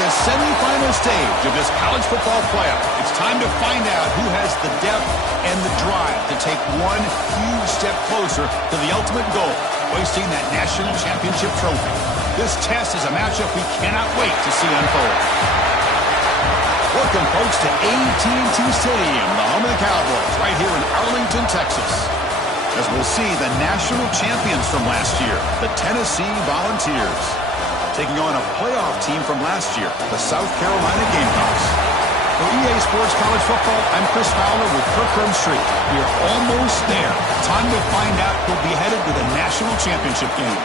the semifinal stage of this college football playoff. It's time to find out who has the depth and the drive to take one huge step closer to the ultimate goal, hoisting that national championship trophy. This test is a matchup we cannot wait to see unfold. Welcome, folks, to AT&T Stadium, the home of the Cowboys, right here in Arlington, Texas. As we'll see the national champions from last year, the Tennessee Volunteers, taking on a playoff team from last year, the South Carolina Gamecocks. For EA Sports College Football, I'm Chris Fowler with Kirk Street. We are almost there. Time to find out who'll be headed to the national championship game.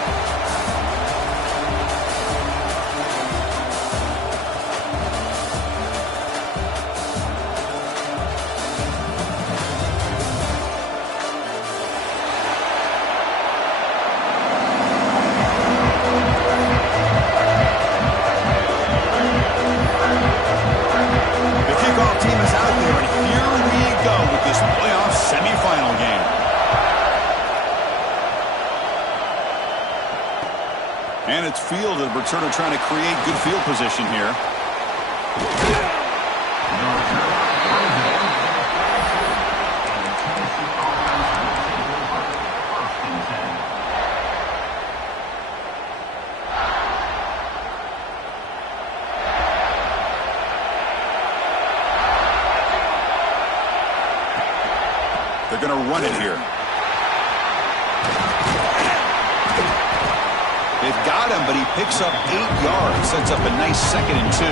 And it's fielded. Returner trying to create good field position here. They're going to run it here. They've got him, but he picks up 8 yards, sets up a nice 2nd and 2.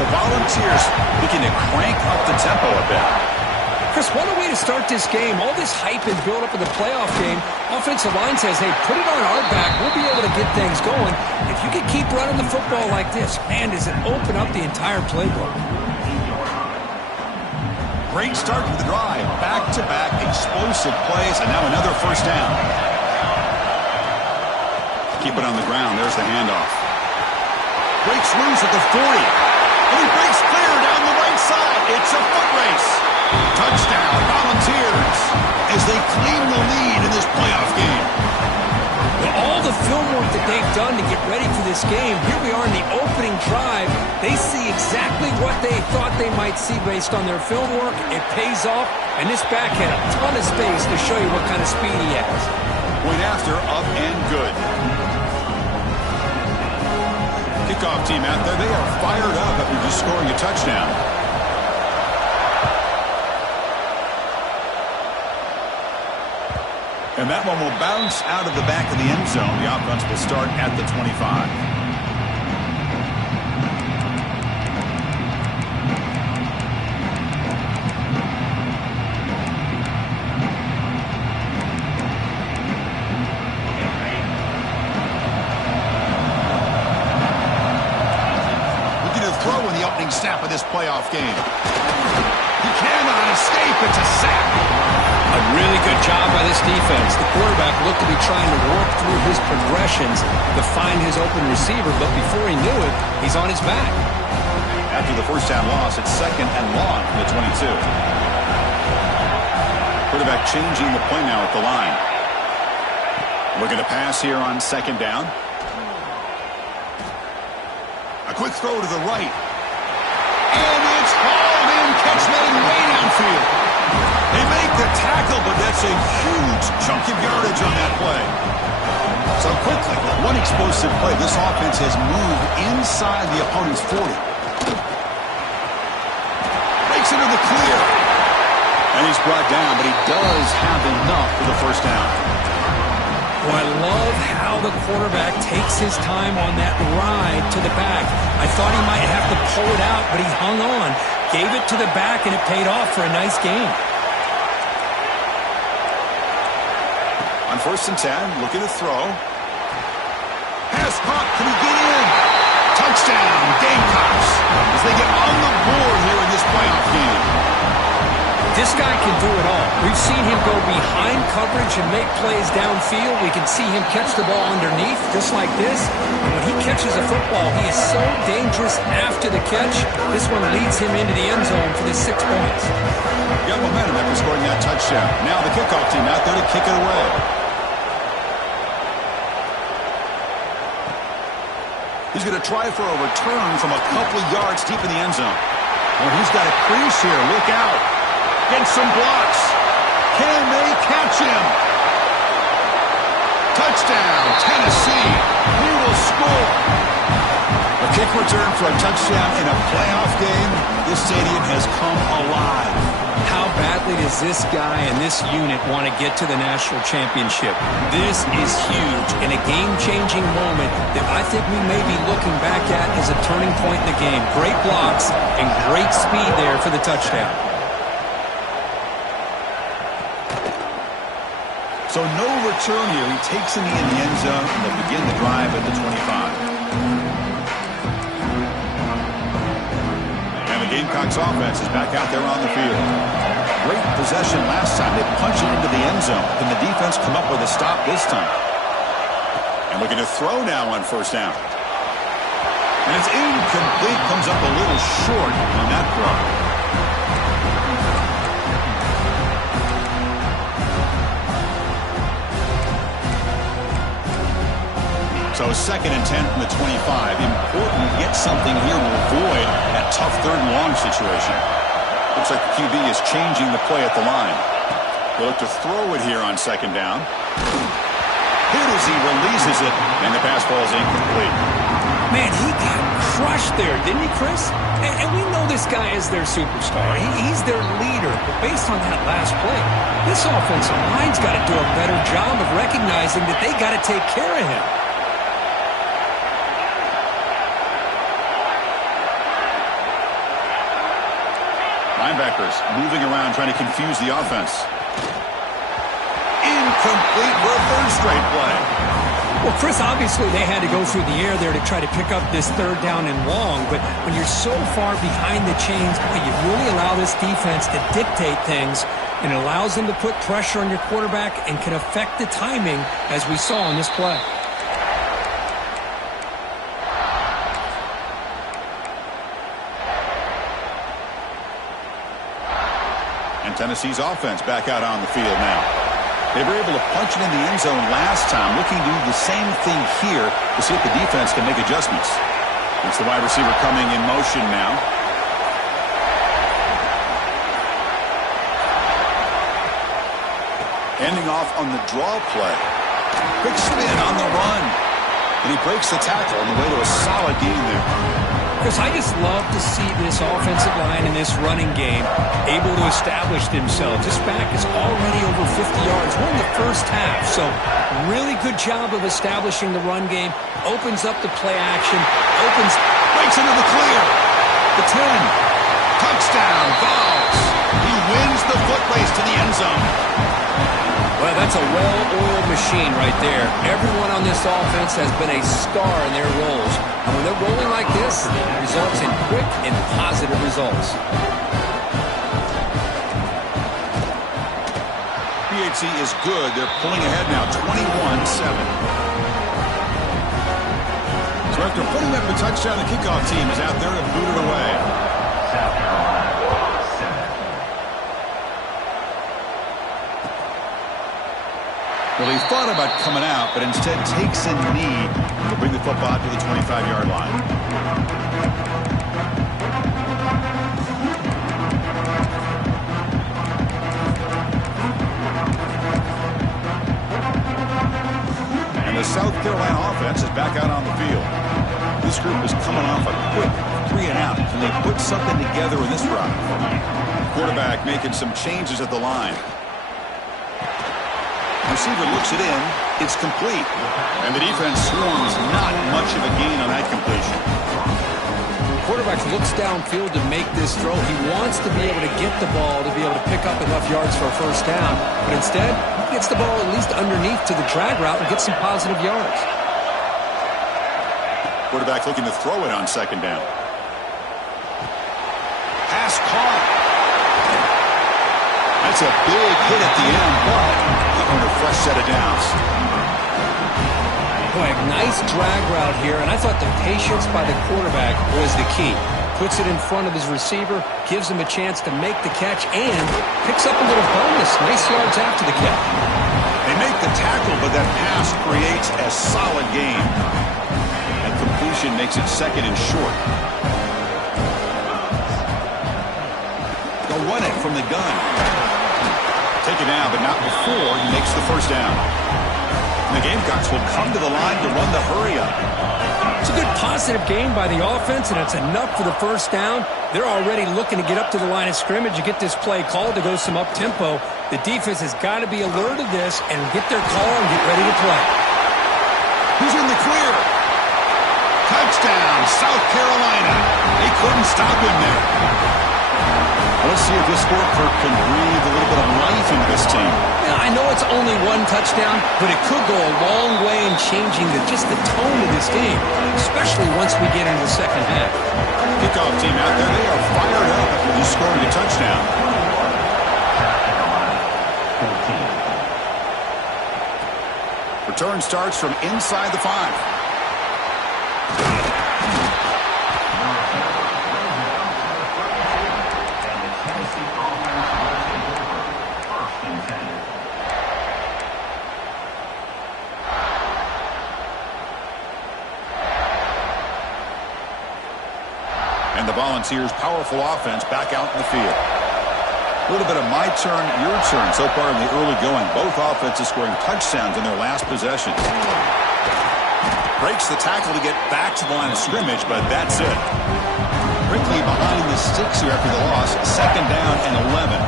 The Volunteers looking to crank up the tempo a bit. Chris, what a way to start this game. All this hype and build up of the playoff game. Offensive line says, hey, put it on our back. We'll be able to get things going. If you can keep running the football like this, man, does it open up the entire playbook. Great start to the drive. Back-to-back explosive plays, and now another first down. Keep it on the ground. There's the handoff. Breaks loose at the 40. And he breaks clear down the right side. It's a foot race. Touchdown, Volunteers, as they claim the lead in this playoff game. Well, all the film work that they've done to get ready for this game, here we are in the opening drive. They see exactly what they thought they might see based on their film work. It pays off, and this back had a ton of space to show you what kind of speed he has. Went after, up and good. Kickoff team out there, they are fired up after just scoring a touchdown. And that one will bounce out of the back of the end zone. The offense will start at the 25. Snap of this playoff game. He cannot escape. It's a sack. A really good job by this defense. The quarterback looked to be trying to work through his progressions to find his open receiver, but before he knew it, he's on his back. After the first down loss, it's 2nd and long from the 22. Quarterback changing the play now at the line. Looking to pass here on 2nd down. A quick throw to the right. And it's hauled in, catch made way downfield. They make the tackle, but that's a huge chunk of yardage on that play. So quickly, with one explosive play, this offense has moved inside the opponent's 40. Breaks into the clear. And he's brought down, but he does have enough for the first down. Well, I love how the quarterback takes his time on that ride to the back. I thought he might have to pull it out, but he hung on. Gave it to the back, and it paid off for a nice game. On 1st and 10, looking to throw. Pass caught. Can he get in? Touchdown, Gamecocks, as they get on the board here in this playoff game. This guy can do it all. We've seen him go behind coverage and make plays downfield. We can see him catch the ball underneath, just like this. And when he catches a football, he is so dangerous after the catch. This one leads him into the end zone for the 6 points. Got momentum after scoring that touchdown. Now the kickoff team out there to kick it away. He's going to try for a return from a couple of yards deep in the end zone. Oh, he's got a crease here. Look out. Get some blocks. Can they catch him? Touchdown, Tennessee. He will score. A kick return for a touchdown in a playoff game. This stadium has come alive. How badly does this guy and this unit want to get to the national championship? This is huge and a game-changing moment that I think we may be looking back at as a turning point in the game. Great blocks and great speed there for the touchdown. So no return here. He takes him in the end zone, and they'll begin the drive at the 25. And the Gamecocks offense is back out there on the field. Great possession last time. They punch it into the end zone. Can the defense come up with a stop this time? And looking to throw now on first down. And it's incomplete. Comes up a little short on that throw. So 2nd and 10 from the 25. Important to get something here to avoid that tough 3rd and long situation. Looks like the QB is changing the play at the line. He'll look to throw it here on 2nd down. Hit as he releases it, and the pass falls incomplete. Man, he got crushed there, didn't he, Chris? And we know this guy is their superstar. He's their leader. But based on that last play, this offensive line's got to do a better job of recognizing that they got to take care of him. Linebackers moving around, trying to confuse the offense. Incomplete for a 3rd straight play. Well, Chris, obviously they had to go through the air there to try to pick up this 3rd down and long, but when you're so far behind the chains, you really allow this defense to dictate things, and it allows them to put pressure on your quarterback and can affect the timing, as we saw on this play. Tennessee's offense back out on the field now. They were able to punch it in the end zone last time, looking to do the same thing here to see if the defense can make adjustments. It's the wide receiver coming in motion now. Ending off on the draw play. Quick spin on the run. And he breaks the tackle on the way to a solid gain there. Chris, I just love to see this offensive line in this running game able to establish themselves. This back is already over 50 yards. We're in the first half, so really good job of establishing the run game. Opens up the play action. Breaks into the clear. The 10. Touchdown. Falls. He wins the foot race to the end zone. Well, that's a well-oiled machine right there. Everyone on this offense has been a star in their roles. And when they're rolling like this, it results in quick and positive results. PHC is good. They're pulling ahead now, 21-7. So after putting up a touchdown, the kickoff team is out there to boot it away. Well, he thought about coming out, but instead takes a knee to bring the football to the 25-yard line. And the South Carolina offense is back out on the field. This group is coming off a quick 3 and out. Can they put something together in this drive? Quarterback making some changes at the line. Receiver looks it in. It's complete. And the defense swarms not much of a gain on that completion. Quarterback looks downfield to make this throw. He wants to be able to get the ball to be able to pick up enough yards for a first down. But instead, he gets the ball at least underneath to the drag route and gets some positive yards. Quarterback looking to throw it on 2nd down. Pass caught. That's a big hit at the end, but under a fresh set of downs. Boy, nice drag route here, and I thought the patience by the quarterback was the key. Puts it in front of his receiver, gives him a chance to make the catch, and picks up a little bonus. Nice yards after the catch. They make the tackle, but that pass creates a solid gain. And completion makes it second and short. They'll run it from the gun. Taken down, but not before he makes the first down. And the Gamecocks will come to the line to run the hurry up. It's a good positive gain by the offense, and it's enough for the first down. They're already looking to get up to the line of scrimmage and get this play called to go some up-tempo. The defense has got to be alert of this and get their call and get ready to play. Who's in the clear? Touchdown, South Carolina. They couldn't stop him there. Let's see if this scorecard can breathe a little bit of life into this team. Yeah, I know it's only one touchdown, but it could go a long way in changing just the tone of this game, especially once we get into the second half. Kickoff team out there, they are fired up after just scoring a touchdown. Return starts from inside the 5. And the Volunteers' powerful offense back out in the field. A little bit of my turn, your turn so far in the early going. Both offenses scoring touchdowns in their last possessions. Breaks the tackle to get back to the line of scrimmage, but that's it. Quickly behind the sticks here after the loss. Second down and 11.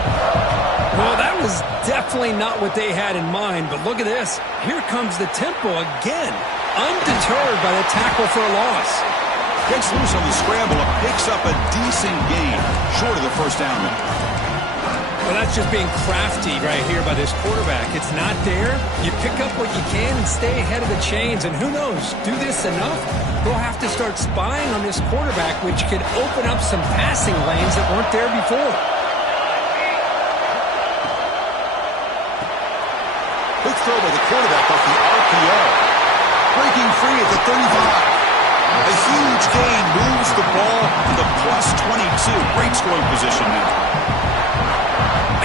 Well, that was definitely not what they had in mind, but look at this. Here comes the tempo again. Undeterred by the tackle for a loss. Gets loose on the scramble and picks up a decent gain, short of the first down. Well, that's just being crafty right here by this quarterback. It's not there. You pick up what you can and stay ahead of the chains. And who knows, do this enough, we'll have to start spying on this quarterback, which could open up some passing lanes that weren't there before. Quick throw by the quarterback off the RPO. Breaking free at the 35. A huge gain moves the ball to the plus 22. Great scoring position now.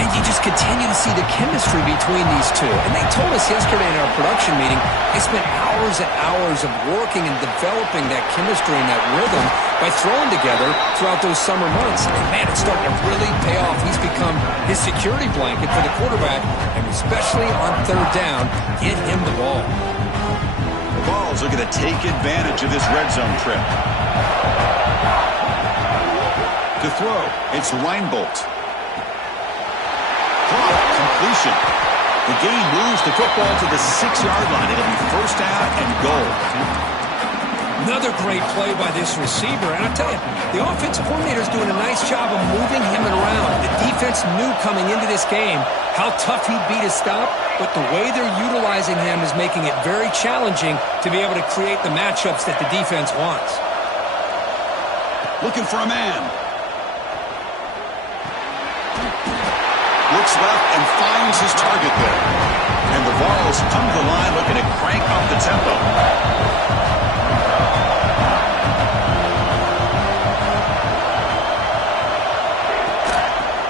And you just continue to see the chemistry between these two. And they told us yesterday in our production meeting, they spent hours and hours of working and developing that chemistry and that rhythm by throwing together throughout those summer months. And man, it's starting to really pay off. He's become his security blanket for the quarterback, and especially on third down, get him the ball. The Vols are going to take advantage of this red zone trip. To throw, it's Reinbolt. Completion. The game moves the football to the 6-yard line. It'll be first down and goal. Another great play by this receiver. And I tell you, the offensive coordinator is doing a nice job of moving him around. The defense knew coming into this game how tough he'd be to stop, but the way they're utilizing him is making it very challenging to be able to create the matchups that the defense wants. Looking for a man. Looks left and finds his target there. And the Vols come to the line looking to crank up the tempo.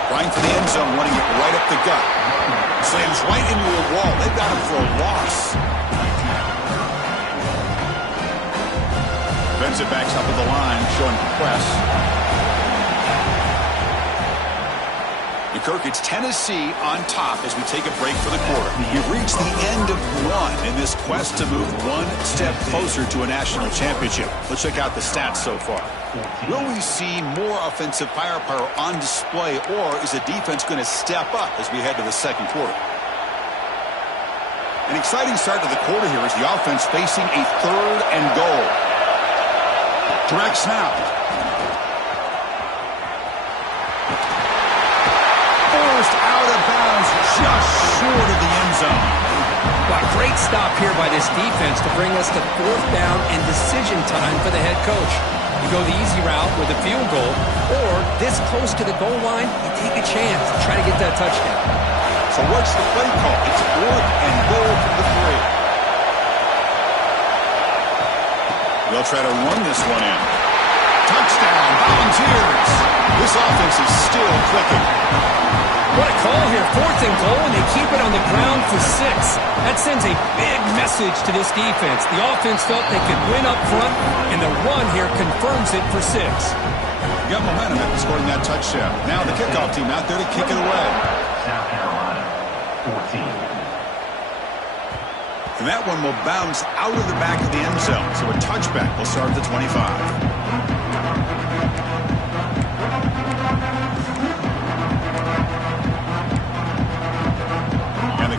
Trying for the end zone, running it right up the gut. Slams right into a wall. They've got him for a loss. Defensive backs up at the line, showing press. Kirk, it's Tennessee on top as we take a break for the quarter. We've reached the end of one in this quest to move one step closer to a national championship. Let's check out the stats so far. Will we see more offensive firepower on display, or is the defense going to step up as we head to the second quarter? An exciting start to the quarter here as the offense facing a third and goal. Direct snap. Out of bounds, just short of the end zone. Well, great stop here by this defense to bring us to fourth down and decision time for the head coach. You go the easy route with a field goal, or this close to the goal line, you take a chance to try to get that touchdown. So what's the play call? It's fourth and goal from the 3. They'll try to run this one in. Touchdown, Volunteers. This offense is still clicking. What a call here, fourth and goal, and they keep it on the ground for 6. That sends a big message to this defense. The offense felt they could win up front, and the run here confirms it for 6. Got momentum after scoring that touchdown. Now the kickoff team out there to kick it away. South Carolina, 14. And that one will bounce out of the back of the end zone, so a touchback will start at the 25.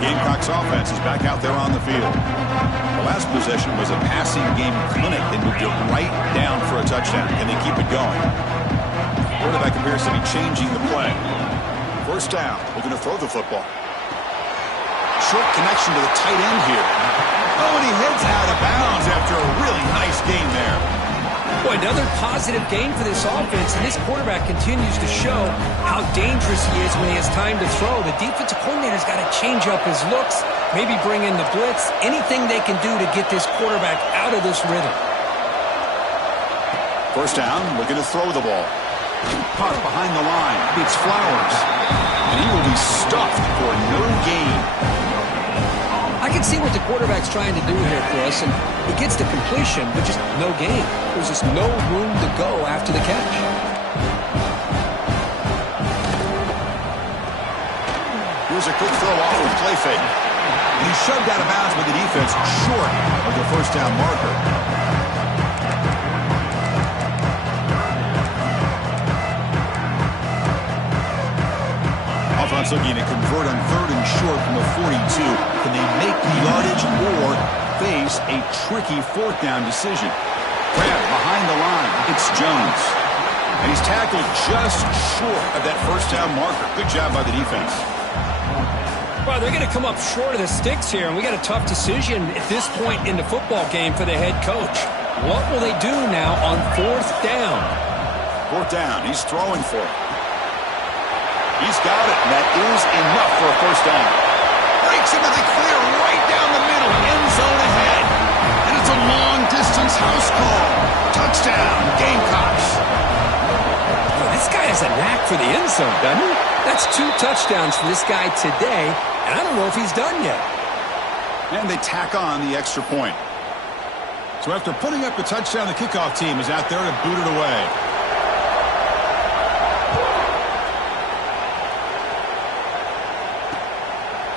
Gamecocks offense is back out there on the field. The last possession was a passing game clinic. They moved it right down for a touchdown. Can they keep it going? Quarterback appears to be changing the play. First down. We're going to throw the football. Short connection to the tight end here. Oh, and he heads out of bounds after a really nice game there. Boy, another positive game for this offense, and this quarterback continues to show how dangerous he is when he has time to throw. The defensive coordinator's got to change up his looks, maybe bring in the blitz, anything they can do to get this quarterback out of this rhythm. First down, looking to throw the ball. Caught behind the line, beats Flowers, and he will be stuffed for no gain. I can see what the quarterback's trying to do here, Chris, and he gets the completion, but just no gain. There's just no room to go after the catch. Here's a quick throw off with play fake. And he's shoved out of bounds by the defense short of the first down marker. Offense looking to convert on 3rd and short from the 42. Can they make the yardage or face a tricky 4th down decision? Grab behind the line. It's Jones. And he's tackled just short of that first down marker. Good job by the defense. Well, they're going to come up short of the sticks here, and we got a tough decision at this point in the football game for the head coach. What will they do now on 4th down? 4th down. He's throwing for it. He's got it, and that is enough for a first down. Breaks into the clear right down the middle, end zone ahead. And it's a long-distance house call. Touchdown, Gamecocks. Well, this guy has a knack for the end zone, doesn't he? That's 2 touchdowns for this guy today, and I don't know if he's done yet. And they tack on the extra point. So after putting up a touchdown, the kickoff team is out there to boot it away.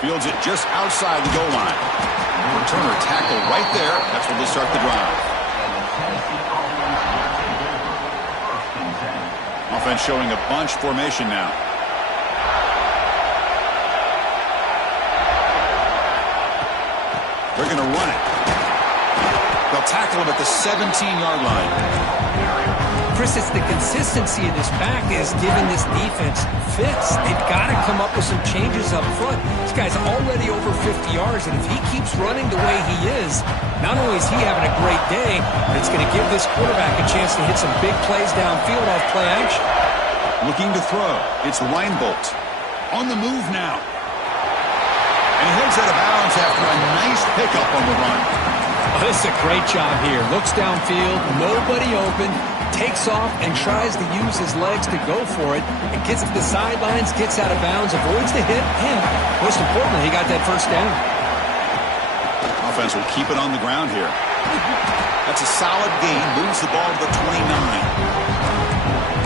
Fields it just outside the goal line. Returner tackle right there. That's where they start the drive. Offense showing a bunch formation now. They're going to run it. They'll tackle him at the 17-yard line. Chris, it's the consistency in this back is giving this defense fits. They've got to come up with some changes up front. This guy's already over 50 yards, and if he keeps running the way he is, not only is he having a great day, but it's going to give this quarterback a chance to hit some big plays downfield off play action. Looking to throw. It's Reinbolt. On the move now. And he heads out of bounds after a nice pickup on the run. Oh, this is a great job here. Looks downfield, nobody open, takes off and tries to use his legs to go for it, and gets to the sidelines, gets out of bounds, avoids the hit, and most importantly, he got that first down. Offense will keep it on the ground here. That's a solid gain. Moves the ball to the 29.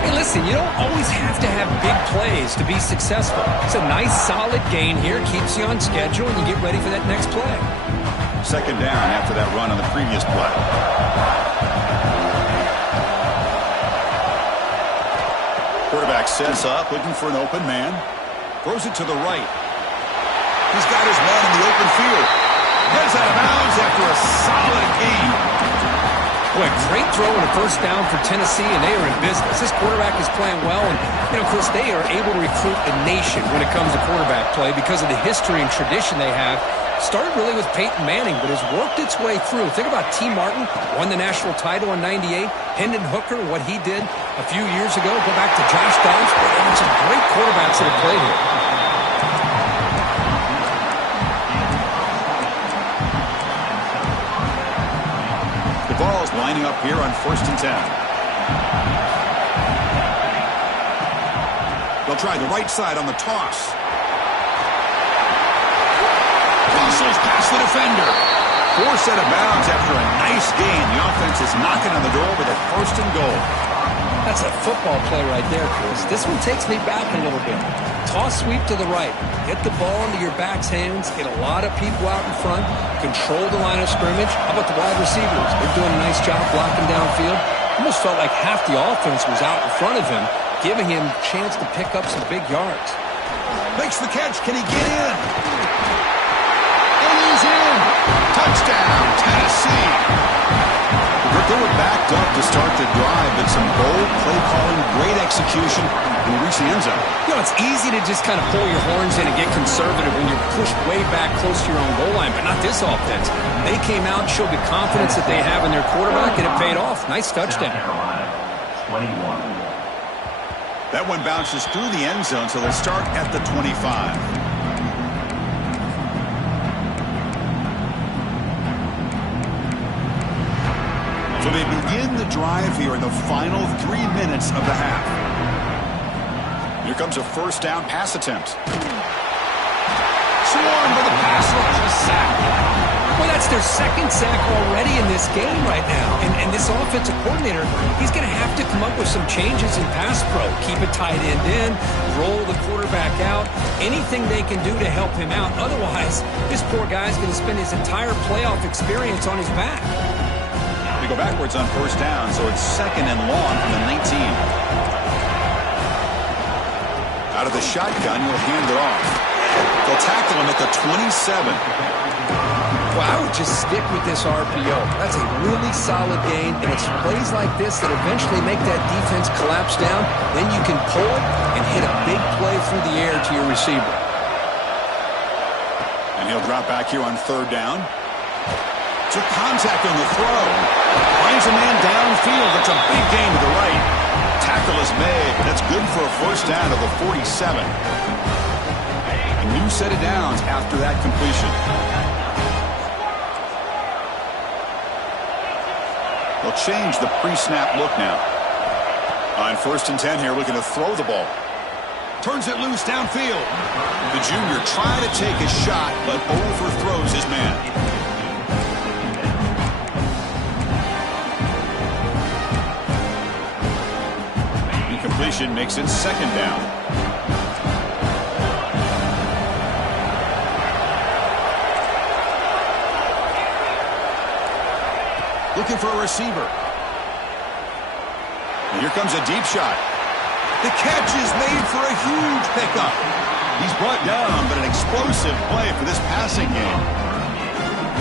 Hey, listen, you don't always have to have big plays to be successful. It's a nice, solid gain here. Keeps you on schedule, and you get ready for that next play. Second down after that run on the previous play. Quarterback sets up, looking for an open man. Throws it to the right. He's got his man in the open field. Heads out of bounds after a solid gain. Boy, great throw and a first down for Tennessee, and they are in business. This quarterback is playing well, and, Chris, they are able to recruit the nation when it comes to quarterback play because of the history and tradition they have. Started really with Peyton Manning, but has worked its way through. Think about T. Martin, won the national title in '98. Hendon Hooker, what he did a few years ago. Go back to Josh Dobbs. There are some great quarterbacks that have played here. The ball's lining up here on 1st and 10. They'll try the right side on the toss. past the defender. Forced out of bounds after a nice gain. The offense is knocking on the door with a 1st and goal. That's a football play right there, Chris. This one takes me back a little bit. Toss sweep to the right. Get the ball into your back's hands. Get a lot of people out in front. Control the line of scrimmage. How about the wide receivers? They're doing a nice job blocking downfield. Almost felt like half the offense was out in front of him, giving him a chance to pick up some big yards. Makes the catch. Can he get in? And he's in. Touchdown, Tennessee. They were backed up to start the drive, but some bold play calling, great execution, and reach the end zone. You know, it's easy to just kind of pull your horns in and get conservative when you're pushed way back close to your own goal line, but not this offense. They came out, showed the confidence that they have in their quarterback, and it paid off. Nice touchdown. South Carolina, 21. That one bounces through the end zone, so they'll start at the 25. So they begin the drive here in the final 3 minutes of the half. Here comes a 1st down pass attempt. Swarmed by the pass rush, a sack. Well, that's their 2nd sack already in this game right now. And this offensive coordinator, he's going to have to come up with some changes in pass pro. Keep a tight end in, roll the quarterback out, anything they can do to help him out. Otherwise, this poor guy's going to spend his entire playoff experience on his back. They go backwards on 1st down, so it's 2nd and long from the 19. Out of the shotgun, he'll hand it off. They'll tackle him at the 27. Well, I would just stick with this RPO. That's a really solid gain, and it's plays like this that eventually make that defense collapse down. Then you can pull it and hit a big play through the air to your receiver. And he'll drop back here on 3rd down. Took contact on the throw. Finds a man downfield. That's a big gain to the right. Tackle is made. That's good for a 1st down to the 47. A new set of downs after that completion. They'll change the pre-snap look now. On 1st and 10 here, looking to throw the ball. Turns it loose downfield. The junior trying to take a shot, but overthrows his man. Completion makes it 2nd down. Looking for a receiver. And here comes a deep shot. The catch is made for a huge pickup. He's brought down, but an explosive play for this passing game.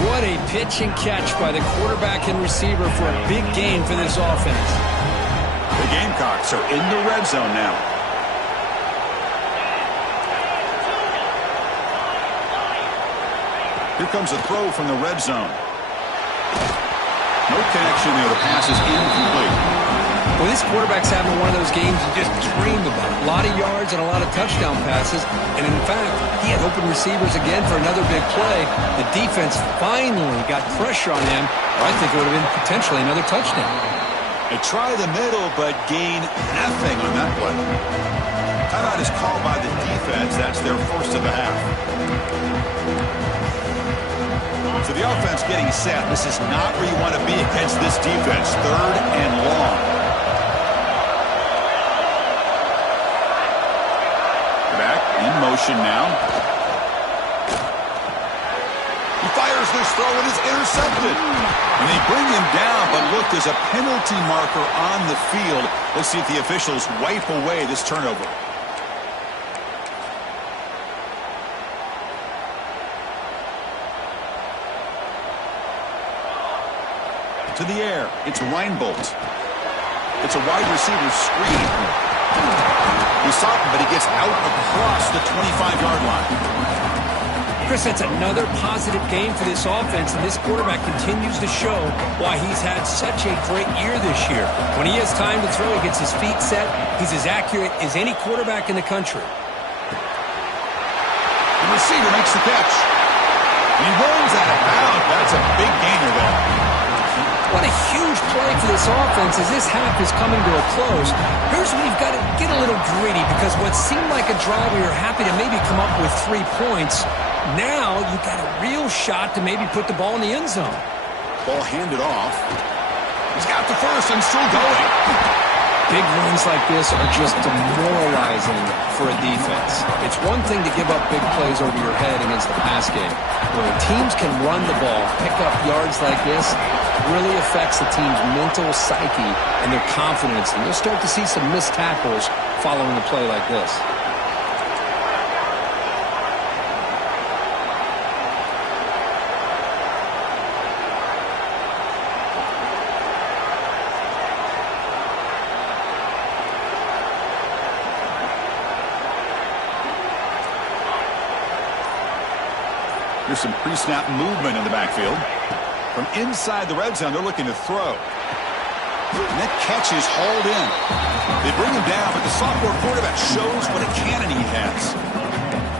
What a pitch and catch by the quarterback and receiver for a big gain for this offense. The Gamecocks are in the red zone now. Here comes a throw from the red zone. No connection there. The pass is incomplete. Well, this quarterback's having one of those games you just dream about. A lot of yards and a lot of touchdown passes. And in fact, he had open receivers again for another big play. The defense finally got pressure on him. I think it would have been potentially another touchdown. They try the middle, but gain nothing on that play. Timeout is called by the defense. That's their 1st of the half. So the offense getting set. This is not where you want to be against this defense. 3rd and long. Back in motion now. He fires this throw and is intercepted. And they bring him down, but look, there's a penalty marker on the field. Let's see if the officials wipe away this turnover. To the air, it's Reinbold. It's a wide receiver screen. He saw him, but he gets out across the 25-yard line. Chris, that's another positive game for this offense, and this quarterback continues to show why he's had such a great year this year. When he has time to throw, he gets his feet set. He's as accurate as any quarterback in the country. The receiver makes the catch. He runs out of bounds. That's a big gainer there. What a huge play for this offense as this half is coming to a close. Here's where you've got to get a little gritty, because what seemed like a drive we were happy to maybe come up with 3 points Now you got a real shot to maybe put the ball in the end zone. Ball handed off. He's got the first and still going. Big runs like this are just demoralizing for a defense. It's one thing to give up big plays over your head against the pass game. When teams can run the ball, pick up yards like this, it really affects the team's mental psyche and their confidence. And you'll start to see some missed tackles following a play like this. Here's some pre-snap movement in the backfield. From inside the red zone, they're looking to throw. And that catch is hauled in. They bring him down, but the sophomore quarterback shows what a cannon he has.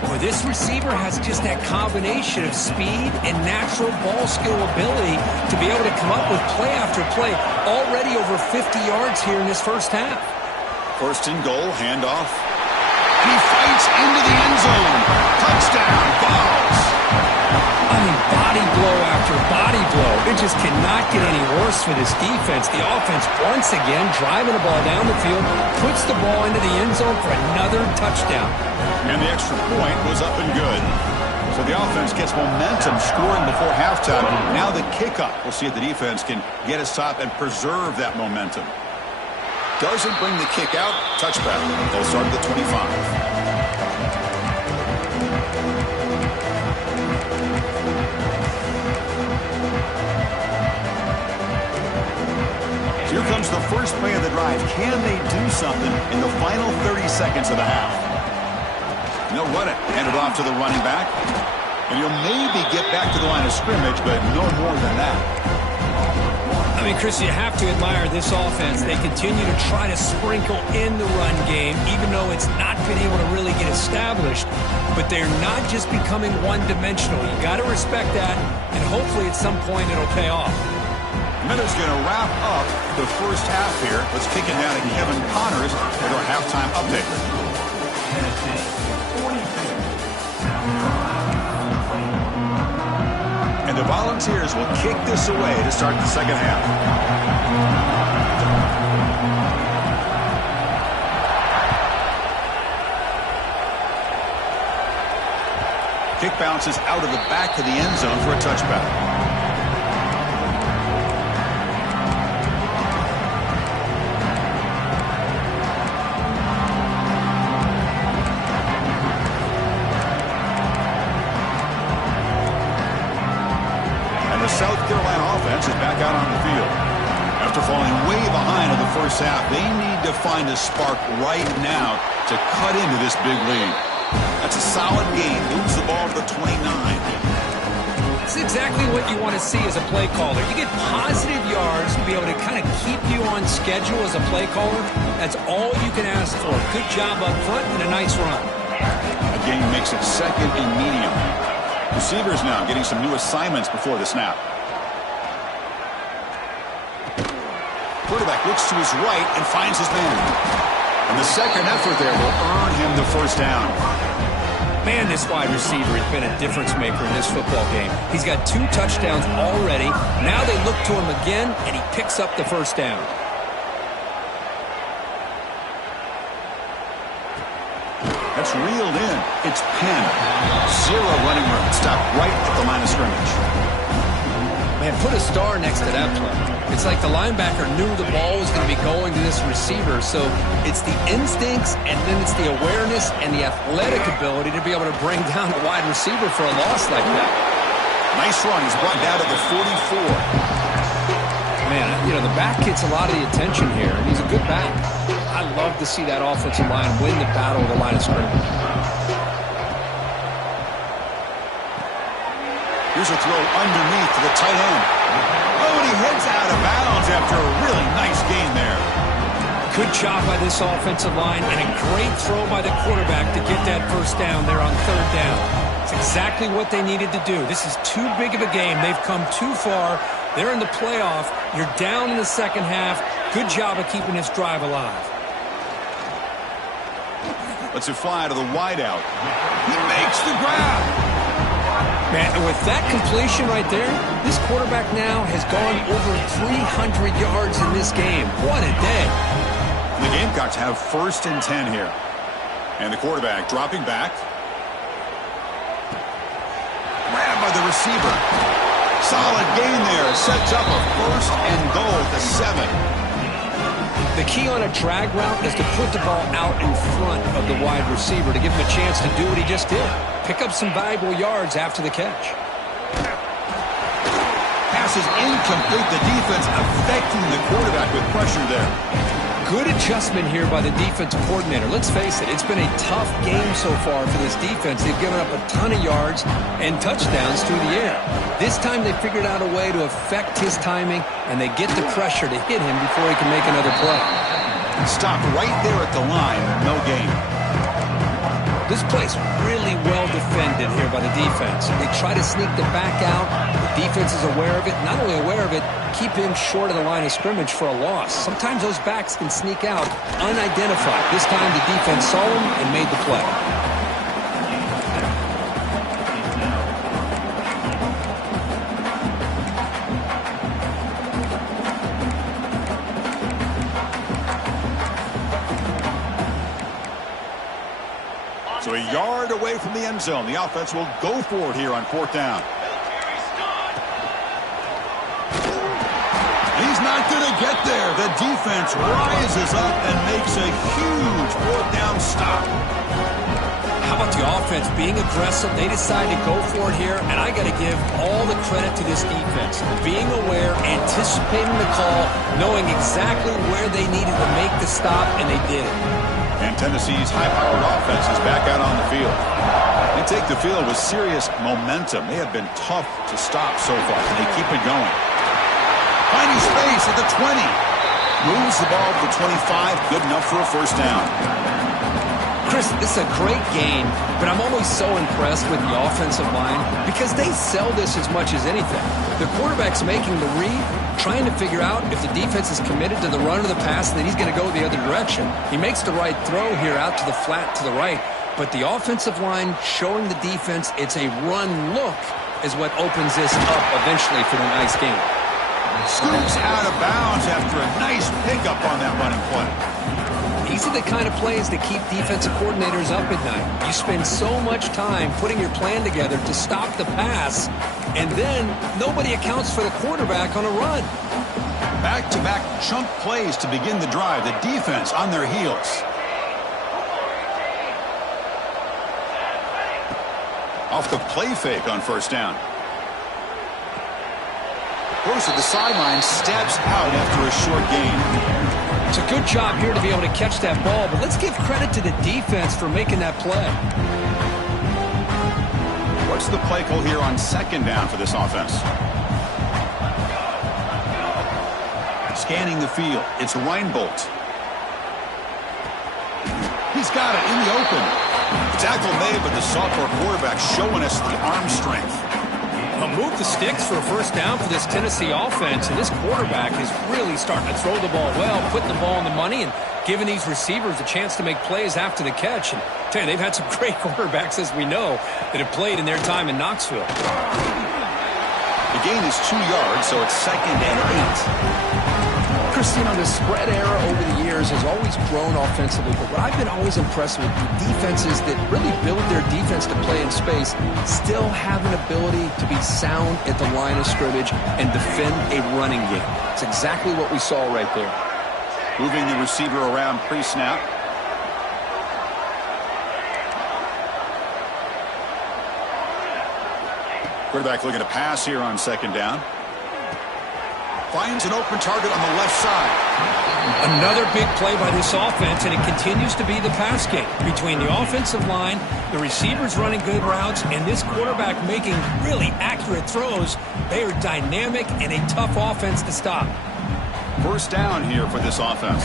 Boy, this receiver has just that combination of speed and natural ball skill ability to be able to come up with play after play. Already over 50 yards here in this first half. First and goal, handoff. And he fights into the end zone. Touchdown, Vols. I mean, body blow after body blow. It just cannot get any worse for this defense. The offense, once again, driving the ball down the field, puts the ball into the end zone for another touchdown. And the extra point was up and good. So the offense gets momentum scoring before halftime. Now the kickoff. We'll see if the defense can get a stop and preserve that momentum. Doesn't bring the kick out. Touchback. They'll start at the 25. Here comes the first play of the drive. Can they do something in the final 30 seconds of the half? And they'll run it. Hand it off to the running back. And he'll maybe get back to the line of scrimmage, but no more than that. I mean, Chris, you have to admire this offense. They continue to try to sprinkle in the run game, even though it's not been able to really get established. But they're not just becoming one-dimensional. You got to respect that, and hopefully at some point it'll pay off. Minutes going to wrap up the first half here. Let's kick it down to Kevin Connors with our halftime update. And the Volunteers will kick this away to start the second half. Kick bounces out of the back of the end zone for a touchback. South Carolina offense is back out on the field. After falling way behind in the first half, they need to find a spark right now to cut into this big lead. That's a solid game. Moves the ball to the 29. It's exactly what you want to see as a play caller. You get positive yards to be able to kind of keep you on schedule as a play caller. That's all you can ask for. Good job up front and a nice run. A game makes it second and medium. Receivers now getting some new assignments before the snap. Quarterback looks to his right and finds his man. And the second effort there will earn him the first down. Man, this wide receiver has been a difference maker in this football game. He's got 2 touchdowns already. Now they look to him again, and he picks up the first down. That's reeled in. It's Penn. 0 running room. Stopped right at the line of scrimmage. Man, put a star next to that play. It's like the linebacker knew the ball was going to be going to this receiver. So it's the instincts, and then it's the awareness and the athletic ability to be able to bring down the wide receiver for a loss like that. Nice run. He's brought down to the 44. Man, you know, the back gets a lot of the attention here, and he's a good back. I love to see that offensive line win the battle of the line of scrimmage. Here's a throw underneath to the tight end. Oh, and he heads out of bounds after a really nice gain there. Good job by this offensive line, and a great throw by the quarterback to get that first down there on 3rd down. It's exactly what they needed to do. This is too big of a game. They've come too far. They're in the playoff. You're down in the second half. Good job of keeping this drive alive. Let's it fly to the wideout. He makes the grab. Man, and with that completion right there, this quarterback now has gone over 300 yards in this game. What a day. The Gamecocks have 1st and 10 here. And the quarterback dropping back. Grabbed by the receiver. Solid gain there. Sets up a 1st and goal at the 7. The key on a drag route is to put the ball out in front of the wide receiver to give him a chance to do what he just did. Pick up some valuable yards after the catch. Pass is incomplete. The defense affecting the quarterback with pressure there. Good adjustment here by the defensive coordinator. Let's face it, it's been a tough game so far for this defense. They've given up a ton of yards and touchdowns through the air. This time they figured out a way to affect his timing, and they get the pressure to hit him before he can make another play. Stopped right there at the line. No gain. This play's really well defended here by the defense. They try to sneak the back out. The defense is aware of it. Not only aware of it, keep him short of the line of scrimmage for a loss. Sometimes those backs can sneak out unidentified. This time the defense saw him and made the play. So a yard away from the end zone. The offense will go for it here on 4th down. He's not going to get there. The defense rises up and makes a huge 4th down stop. How about the offense being aggressive? They decide to go for it here, and I got to give all the credit to this defense. Being aware, anticipating the call, knowing exactly where they needed to make the stop, and they did it. And Tennessee's high-powered offense is back out on the field. They take the field with serious momentum. They have been tough to stop so far, and they keep it going. Finding space at the 20. Moves the ball to the 25. Good enough for a 1st down. Chris, this is a great game, but I'm always so impressed with the offensive line because they sell this as much as anything. The quarterback's making the read, trying to figure out if the defense is committed to the run or the pass, and then he's going to go the other direction. He makes the right throw here out to the flat to the right, but the offensive line showing the defense it's a run look is what opens this up eventually for the nice game. Scoops out of bounds after a nice pickup on that running play. These are the kind of plays that keep defensive coordinators up at night. You spend so much time putting your plan together to stop the pass, and then nobody accounts for the quarterback on a run. Back-to-back chunk plays to begin the drive. The defense on their heels. Off the play fake on 1st down. Goes to the sideline, steps out after a short gain. It's a good job here to be able to catch that ball, but let's give credit to the defense for making that play. What's the play call here on 2nd down for this offense? Scanning the field. It's Reinbolt. He's got it in the open. Tackle made, but the sophomore quarterback showing us the arm strength. Move the sticks for a 1st down for this Tennessee offense, and this quarterback is really starting to throw the ball well, putting the ball on the money, and giving these receivers a chance to make plays after the catch. And tell you, they've had some great quarterbacks, as we know, that have played in their time in Knoxville. The gain is 2 yards, so it's 2nd and 8. Chris, you know, the spread era over the years has always grown offensively, but what I've been always impressed with defenses that really build their defense to play in space still have an ability to be sound at the line of scrimmage and defend a running game. It's exactly what we saw right there. Moving the receiver around pre-snap. Quarterback looking to pass here on 2nd down. Finds an open target on the left side. Another big play by this offense, and it continues to be the pass game. Between the offensive line, the receivers running good routes, and this quarterback making really accurate throws, they are dynamic and a tough offense to stop. 1st down here for this offense.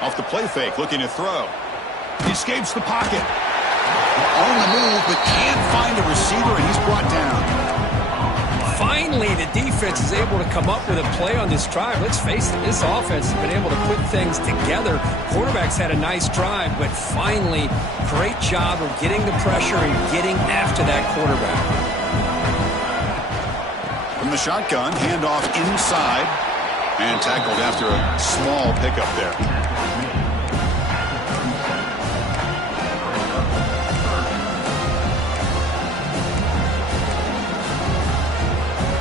Off the play fake, looking to throw. He escapes the pocket. On the move, but can't find a receiver, and he's brought down. Finally, the defense is able to come up with a play on this drive. Let's face it, this offense has been able to put things together. Quarterback's had a nice drive, but finally, great job of getting the pressure and getting after that quarterback. From the shotgun, handoff inside, and tackled after a small pickup there.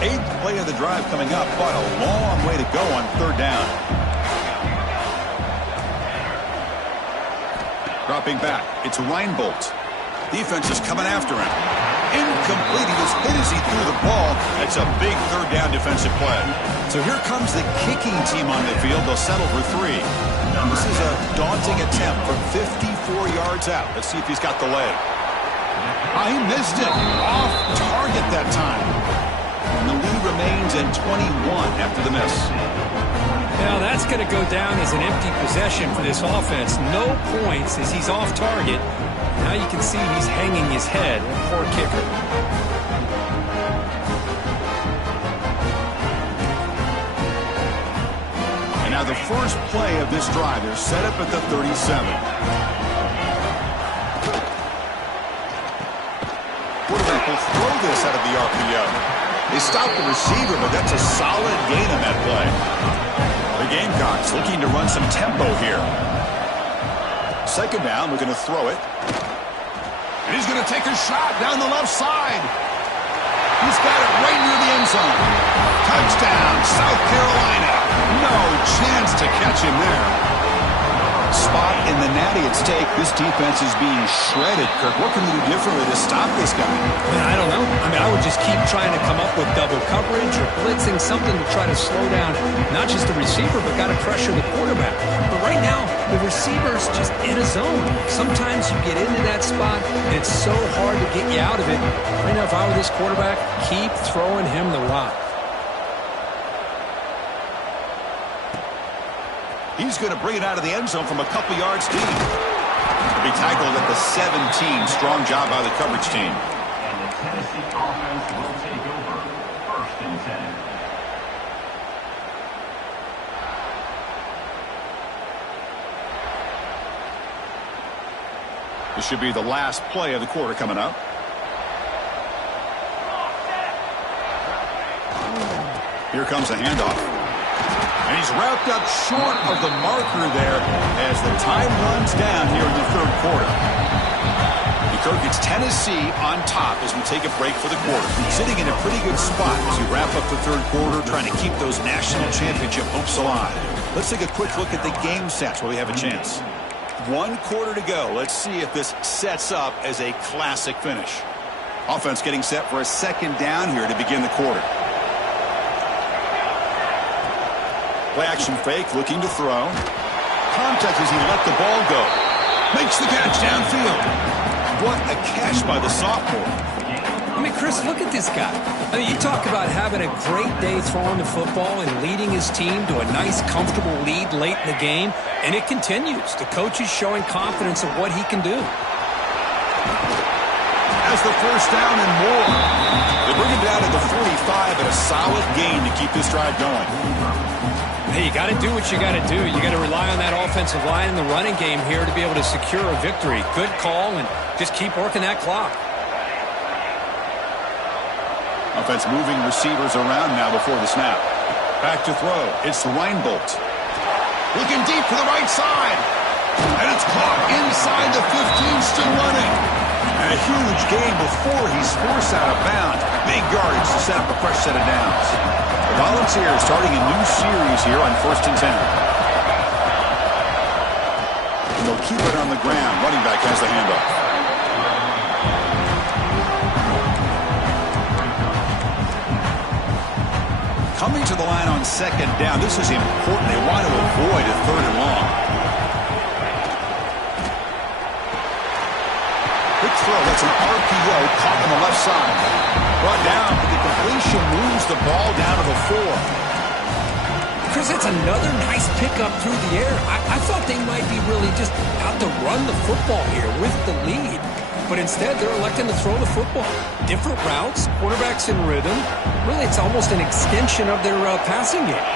Eighth play of the drive coming up, but a long way to go on third down. Dropping back, it's Reinbolt. Defense is coming after him. Incomplete. He was hit as he threw the ball. That's a big third down defensive play. So here comes the kicking team on the field. They'll settle for 3. This is a daunting attempt from 54 yards out. Let's see if he's got the leg. He missed it. Off target that time. And the lead remains at 21 after the miss. Now that's going to go down as an empty possession for this offense. No points as he's off target. Now you can see he's hanging his head. Poor kicker. And now the first play of this drive. They're set up at the 37. Quarterback will throw this out of the RPO. They stopped the receiver, but that's a solid gain on that play. The Gamecocks looking to run some tempo here. Second down, we're going to throw it. And he's going to take a shot down the left side. He's got it right near the end zone. Touchdown, South Carolina. No chance to catch him there. Spot in the natty at stake. This defense is being shredded. Kirk, what can we do differently to stop this guy? I don't know. I would just keep trying to come up with double coverage or blitzing, something to try to slow down not just the receiver, but got to pressure the quarterback. But right now, the receiver's just in a zone. Sometimes you get into that spot, and it's so hard to get you out of it. Right now, if I were this quarterback, keep throwing him the rock. He's going to bring it out of the end zone from a couple yards deep. He'll be tackled at the 17. Strong job by the coverage team. And the Tennessee offense will take over. 1st and 10. This should be the last play of the quarter coming up. Here comes a handoff. And he's wrapped up short of the marker there as the time runs down here in the third quarter. Kirk, it's Tennessee on top as we take a break for the quarter. Sitting in a pretty good spot as we wrap up the third quarter, trying to keep those national championship hopes alive. Let's take a quick look at the game stats while we have a chance. 1 quarter to go. Let's see if this sets up as a classic finish. Offense getting set for a second down here to begin the quarter. Play action fake, looking to throw. Contact as he let the ball go. Makes the catch downfield. What a catch by the sophomore. Chris, look at this guy. You talk about having a great day throwing the football and leading his team to a nice, comfortable lead late in the game, and it continues. The coach is showing confidence of what he can do. Has the first down and more. They bring him down to the 45 and a solid gain to keep this drive going. Hey, you got to do what you got to do. You got to rely on that offensive line in the running game here to be able to secure a victory. Good call, and just keep working that clock. Offense moving receivers around now before the snap. Back to throw. It's Reinbolt. Looking deep to the right side. And it's caught inside the 15, still running. And a huge gain before he's forced out of bounds. Big yardage to set up a fresh set of downs. The Volunteers starting a new series here on 1st and 10. And they'll keep it on the ground. Running back has the handoff. Coming to the line on second down. This is important. They want to avoid a 3rd and long. Quick throw. That's an RPO caught on the left side. Brought down, but the completion moves the ball down to the 4. Chris, that's another nice pickup through the air. I thought they might be really just out to run the football here with the lead. but instead they're electing to throw the football. Different routes, quarterbacks in rhythm. Really, it's almost an extension of their passing game.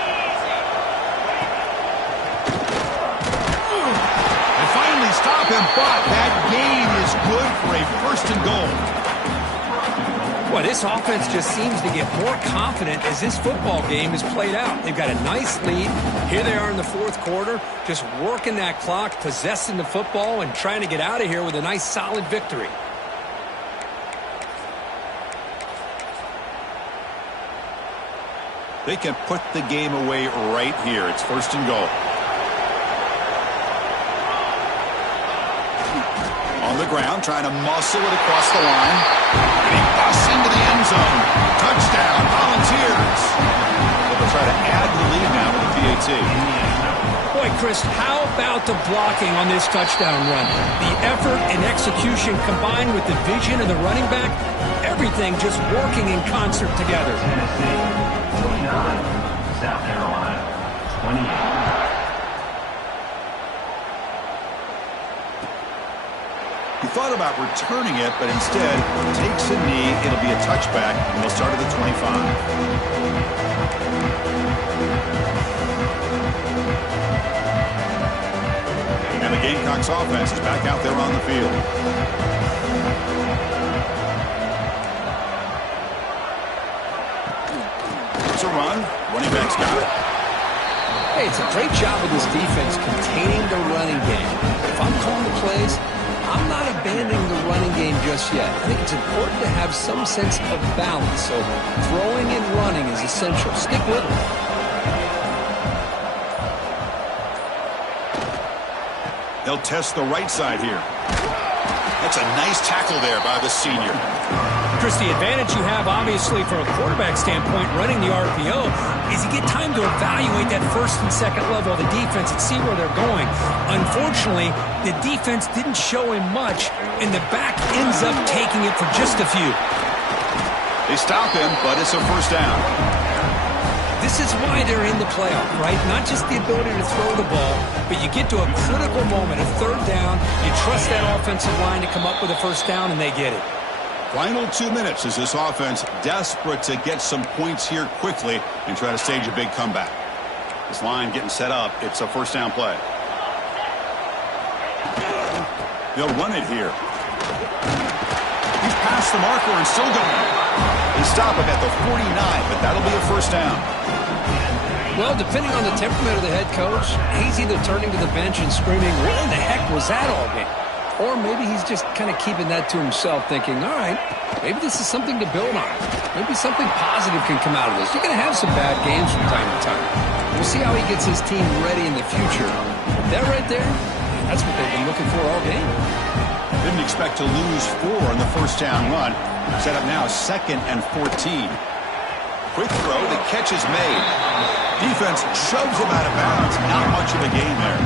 They finally stop him, but that gain is good for a first and goal. Well, this offense just seems to get more confident as this football game is played out. They've got a nice lead. Here they are in the fourth quarter, just working that clock, possessing the football, and trying to get out of here with a nice, solid victory. They can put the game away right here. It's first and goal. On the ground, trying to muscle it across the line. And he busts into the end zone. Touchdown, Volunteers. They'll try to add to the lead now with the PAT. Boy, Chris, how about the blocking on this touchdown run? The effort and execution combined with the vision of the running back, everything just working in concert together. Tennessee 29, South Carolina 28. He thought about returning it, but instead takes a knee. It'll be a touchback, and they'll start at the 25. And the Gamecocks offense is back out there on the field. It's a run. Running back's got it. Hey, it's a great job of this defense containing the running game. If I'm calling the plays, I'm not abandoning the running game just yet. I think it's important to have some sense of balance. So throwing and running is essential. Stick with it. They'll test the right side here. That's a nice tackle there by the senior. Chris, the advantage you have, obviously, from a quarterback standpoint, running the RPO, is you get time to evaluate that first and second level of the defense and see where they're going. Unfortunately, the defense didn't show him much, and the back ends up taking it for just a few. They stop him, but it's a first down. This is why they're in the playoff, right? Not just the ability to throw the ball, but you get to a critical moment, a third down, you trust that offensive line to come up with a first down, and they get it. Final 2 minutes as this offense desperate to get some points here quickly and try to stage a big comeback. This line getting set up. It's a first down play. They'll run it here. He's past the marker and still going. They stop him at the 49, but that'll be a first down. Well, depending on the temperament of the head coach, he's either turning to the bench and screaming, what in the heck was that all game? Or maybe he's just kind of keeping that to himself, thinking, all right, maybe this is something to build on. Maybe something positive can come out of this. You're going to have some bad games from time to time. We'll see how he gets his team ready in the future. That right there, that's what they've been looking for all game. Didn't expect to lose 4 on the first down run. Set up now 2nd and 14. Quick throw, the catch is made. Defense shoves him out of bounds. Not much of a gain there.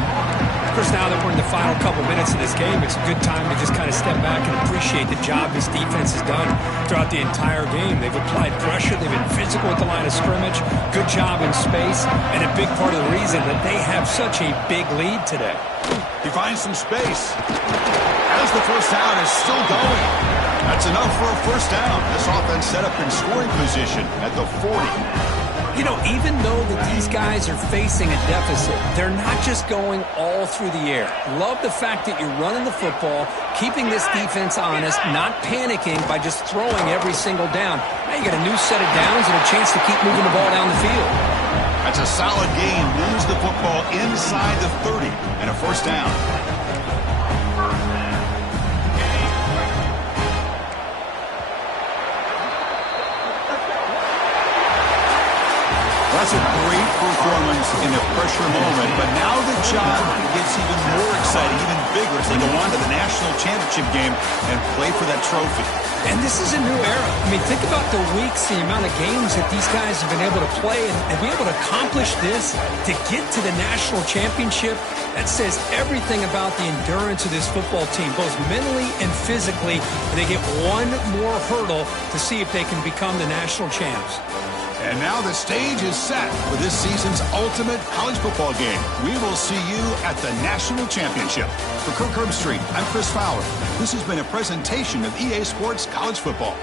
Of course, now that we're in the final couple minutes of this game, it's a good time to just kind of step back and appreciate the job this defense has done throughout the entire game. They've applied pressure. They've been physical at the line of scrimmage. Good job in space, and a big part of the reason that they have such a big lead today. He finds some space. As the first down is still going. That's enough for a first down. This offense set up in scoring position at the 40. You know, even though that these guys are facing a deficit, they're not just going all through the air. Love the fact that you're running the football, keeping this defense honest, not panicking by just throwing every single down. Now you got a new set of downs and a chance to keep moving the ball down the field. That's a solid gain. Moves the football inside the 30 and a first down. That's a great performance in a pressure moment, but now the job gets even more exciting, even bigger as they go on to the national championship game and play for that trophy. And this is a new era. I mean, think about the weeks, the amount of games that these guys have been able to play and be able to accomplish this to get to the national championship. That says everything about the endurance of this football team, both mentally and physically. They get one more hurdle to see if they can become the national champs. And now the stage is set for this season's ultimate college football game. We will see you at the National Championship. For Kirk Herbstreit, I'm Chris Fowler. This has been a presentation of EA Sports College Football.